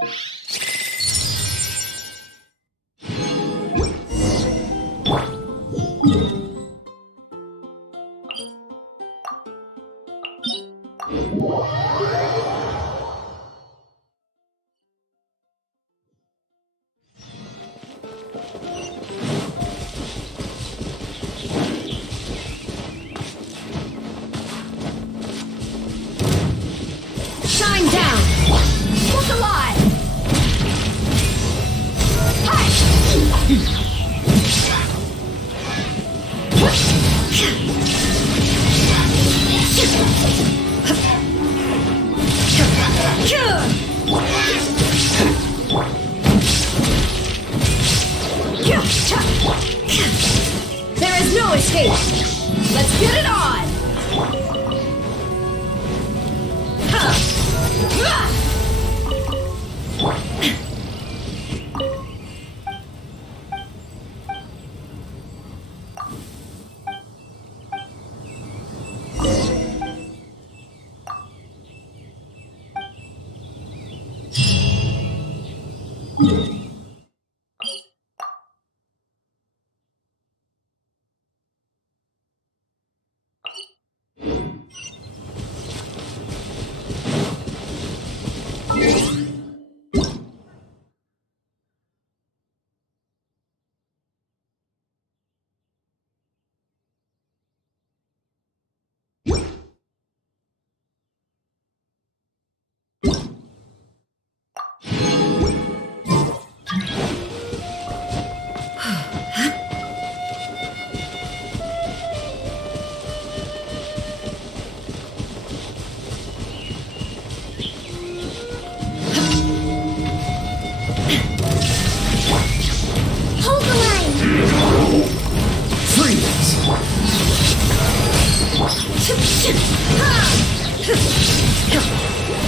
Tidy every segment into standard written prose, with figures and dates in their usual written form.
Shine down! Look alive! There is no escape! Let's get it on!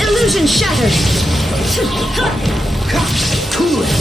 Illusion shattered! Cool it!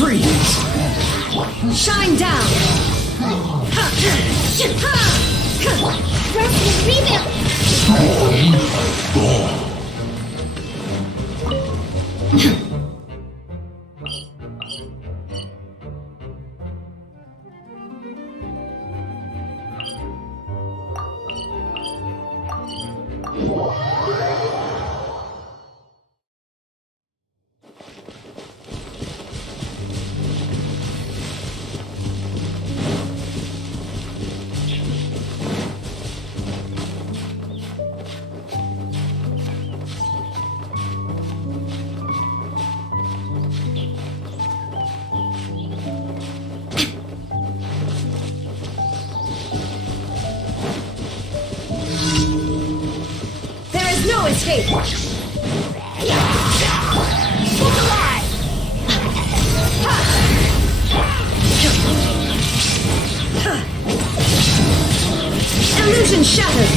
Freeze! Shine down! Rest and rebuild! No escape! Look alive! Illusion shattered!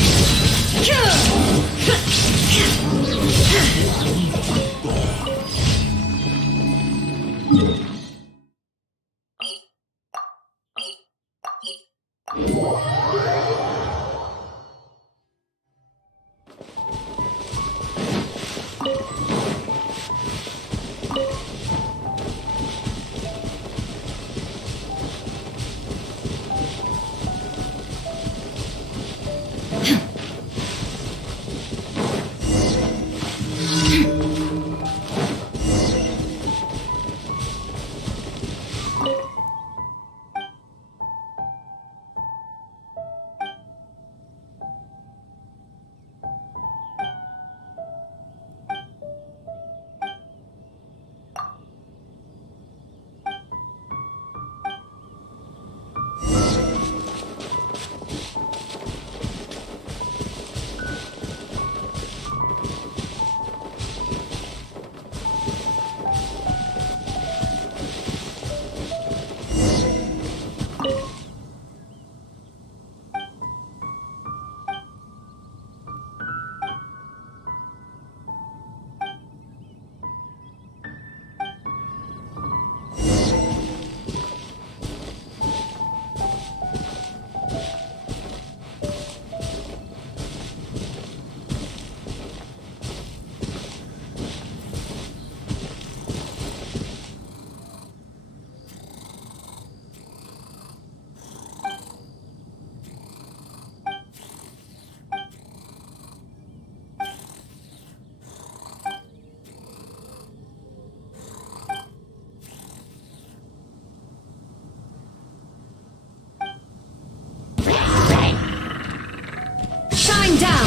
Shine down!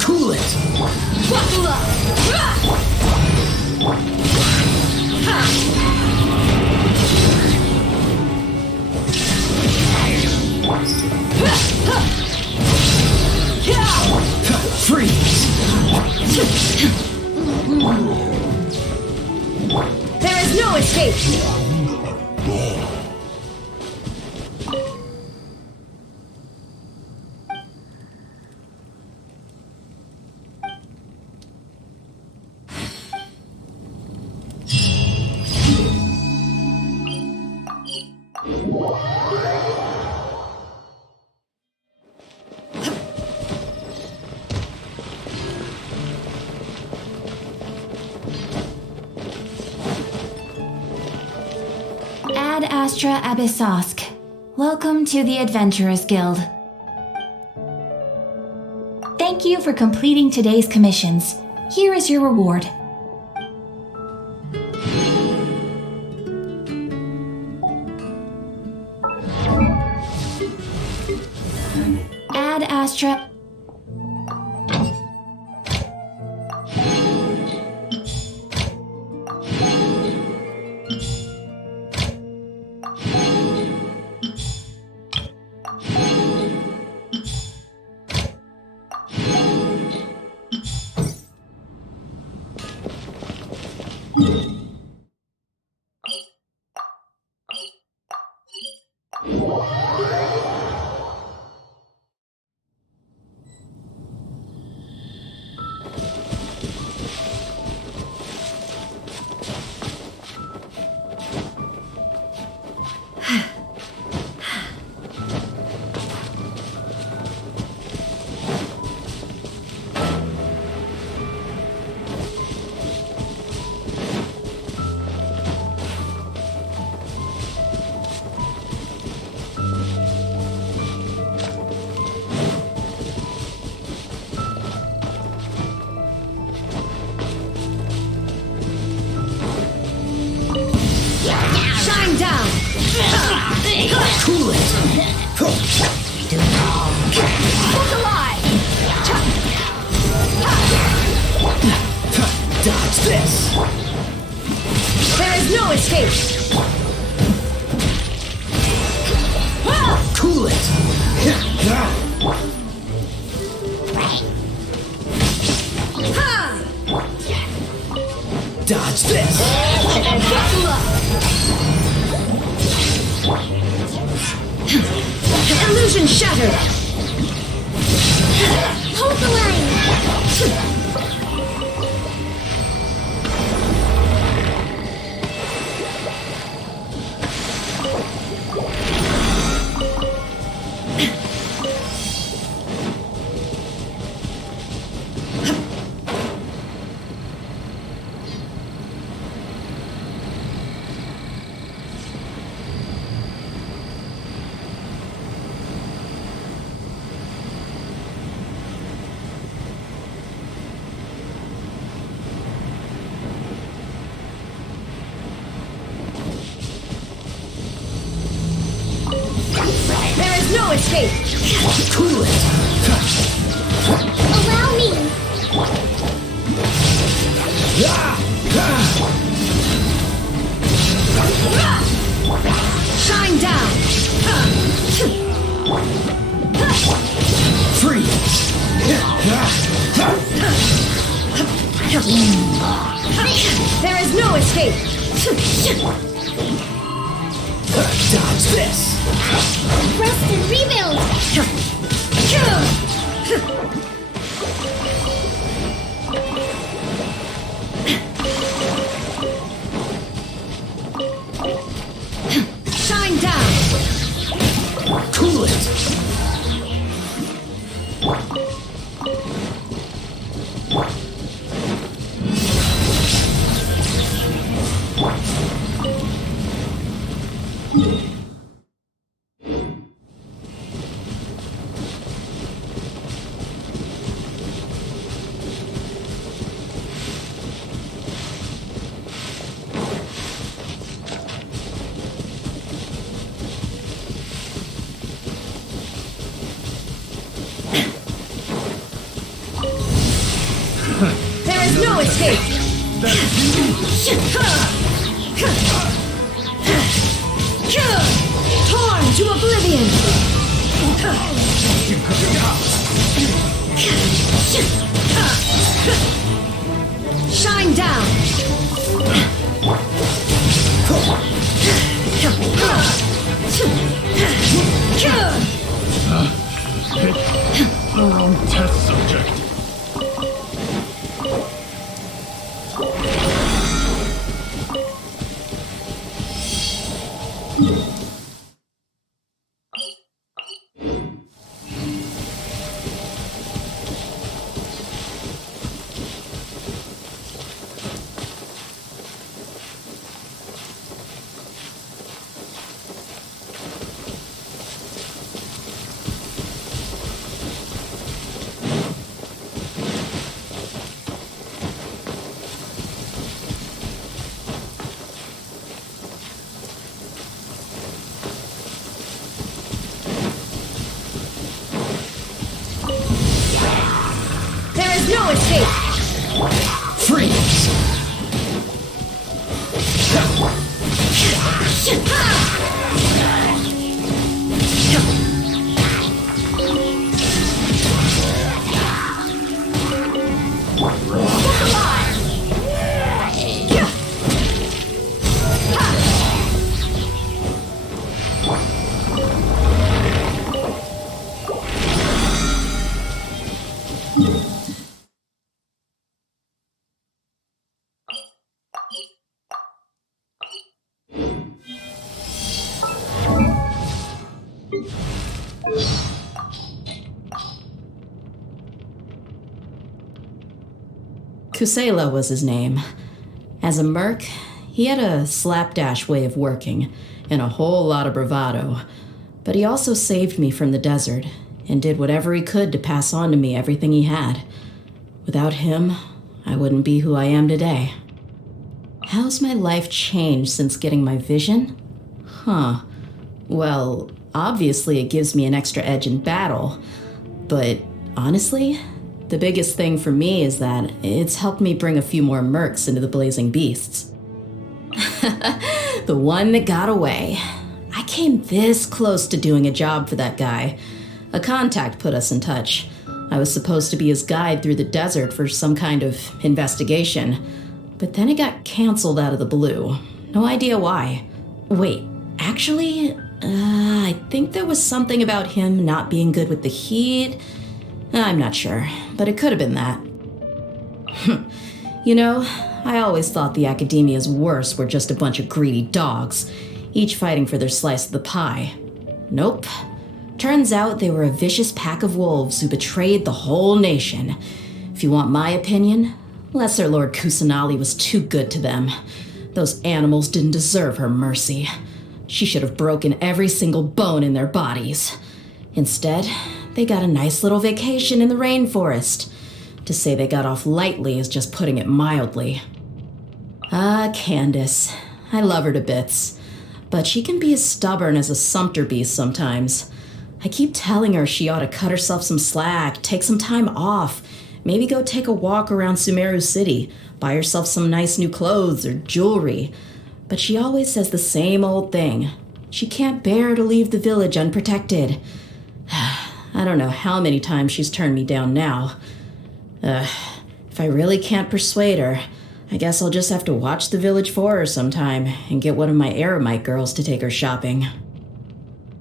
Cool it! Freeze! There is no escape! Ad Astra Abyssosk. Welcome to the Adventurers Guild. Thank you for completing today's commissions. Here is your reward. Ad Astra. Shine down! Cool it! Look alive! Dodge this! There is no escape! Cool it! Dodge this! Illusion shattered! Hold the line! There is no escape! Cool it! Allow me! Shine down! Freeze! There is no escape! Dodge this! Rest and rebuild! Shine down! Cool it! Torn to oblivion! Shine down! The wrong test subject. No escape! Freeze! Kusela was his name. As a merc, he had a slapdash way of working and a whole lot of bravado. But he also saved me from the desert and did whatever he could to pass on to me everything he had. Without him, I wouldn't be who I am today. How's my life changed since getting my vision? Well, obviously it gives me an extra edge in battle. But honestly, the biggest thing for me is that it's helped me bring a few more mercs into the Blazing Beasts. The one that got away. I came this close to doing a job for that guy. A contact put us in touch. I was supposed to be his guide through the desert for some kind of investigation. But then it got canceled out of the blue. No idea why. Wait, actually, I think there was something about him not being good with the heat. I'm not sure, but it could have been that. You know, I always thought the Academia's worst were just a bunch of greedy dogs, each fighting for their slice of the pie. Nope. Turns out they were a vicious pack of wolves who betrayed the whole nation. If you want my opinion, Lesser Lord Kusanali was too good to them. Those animals didn't deserve her mercy. She should have broken every single bone in their bodies. Instead, they got a nice little vacation in the rainforest. To say they got off lightly is just putting it mildly. Candace. I love her to bits. But she can be as stubborn as a sumpter beast sometimes. I keep telling her she ought to cut herself some slack, take some time off, maybe go take a walk around Sumeru City, buy herself some nice new clothes or jewelry. But she always says the same old thing. She can't bear to leave the village unprotected. I don't know how many times she's turned me down now. If I really can't persuade her, I guess I'll just have to watch the village for her sometime and get one of my Eremite girls to take her shopping.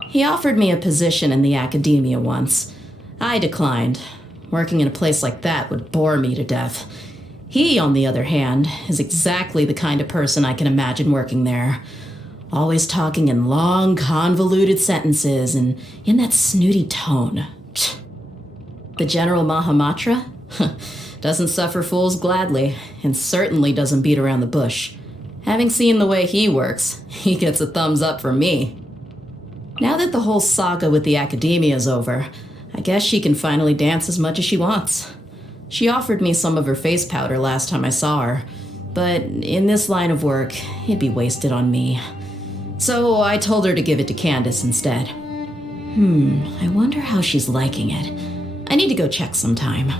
He offered me a position in the academia once. I declined. Working in a place like that would bore me to death. He, on the other hand, is exactly the kind of person I can imagine working there. Always talking in long, convoluted sentences and in that snooty tone. The General Mahamatra? Doesn't suffer fools gladly, and certainly doesn't beat around the bush. Having seen the way he works, he gets a thumbs up from me. Now that the whole saga with the academia is over, I guess she can finally dance as much as she wants. She offered me some of her face powder last time I saw her, but in this line of work, it'd be wasted on me. So I told her to give it to Candace instead. I wonder how she's liking it. I need to go check sometime.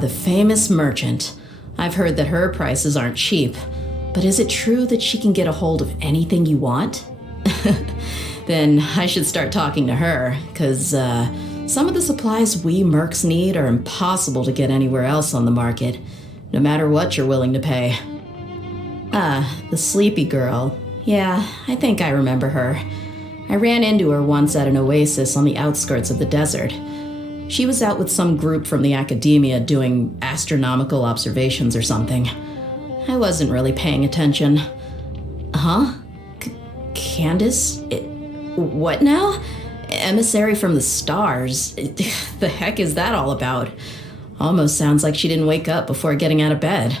The famous merchant. I've heard that her prices aren't cheap, but is it true that she can get a hold of anything you want? Then I should start talking to her, because some of the supplies we mercs need are impossible to get anywhere else on the market, no matter what you're willing to pay. The sleepy girl. Yeah, I think I remember her. I ran into her once at an oasis on the outskirts of the desert. She was out with some group from the academia doing astronomical observations or something. I wasn't really paying attention. Huh? Candace? What now? Emissary from the stars? The heck is that all about? Almost sounds like she didn't wake up before getting out of bed.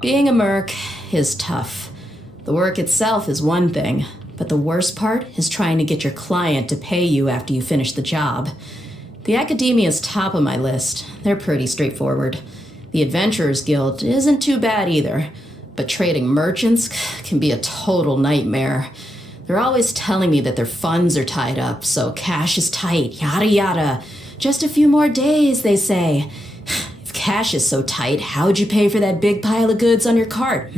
Being a merc is tough. The work itself is one thing, but the worst part is trying to get your client to pay you after you finish the job. The Academia's top of my list. They're pretty straightforward. The Adventurers Guild isn't too bad either, but trading merchants can be a total nightmare. They're always telling me that their funds are tied up, so cash is tight, yada yada. Just a few more days, they say. If cash is so tight, how'd you pay for that big pile of goods on your cart,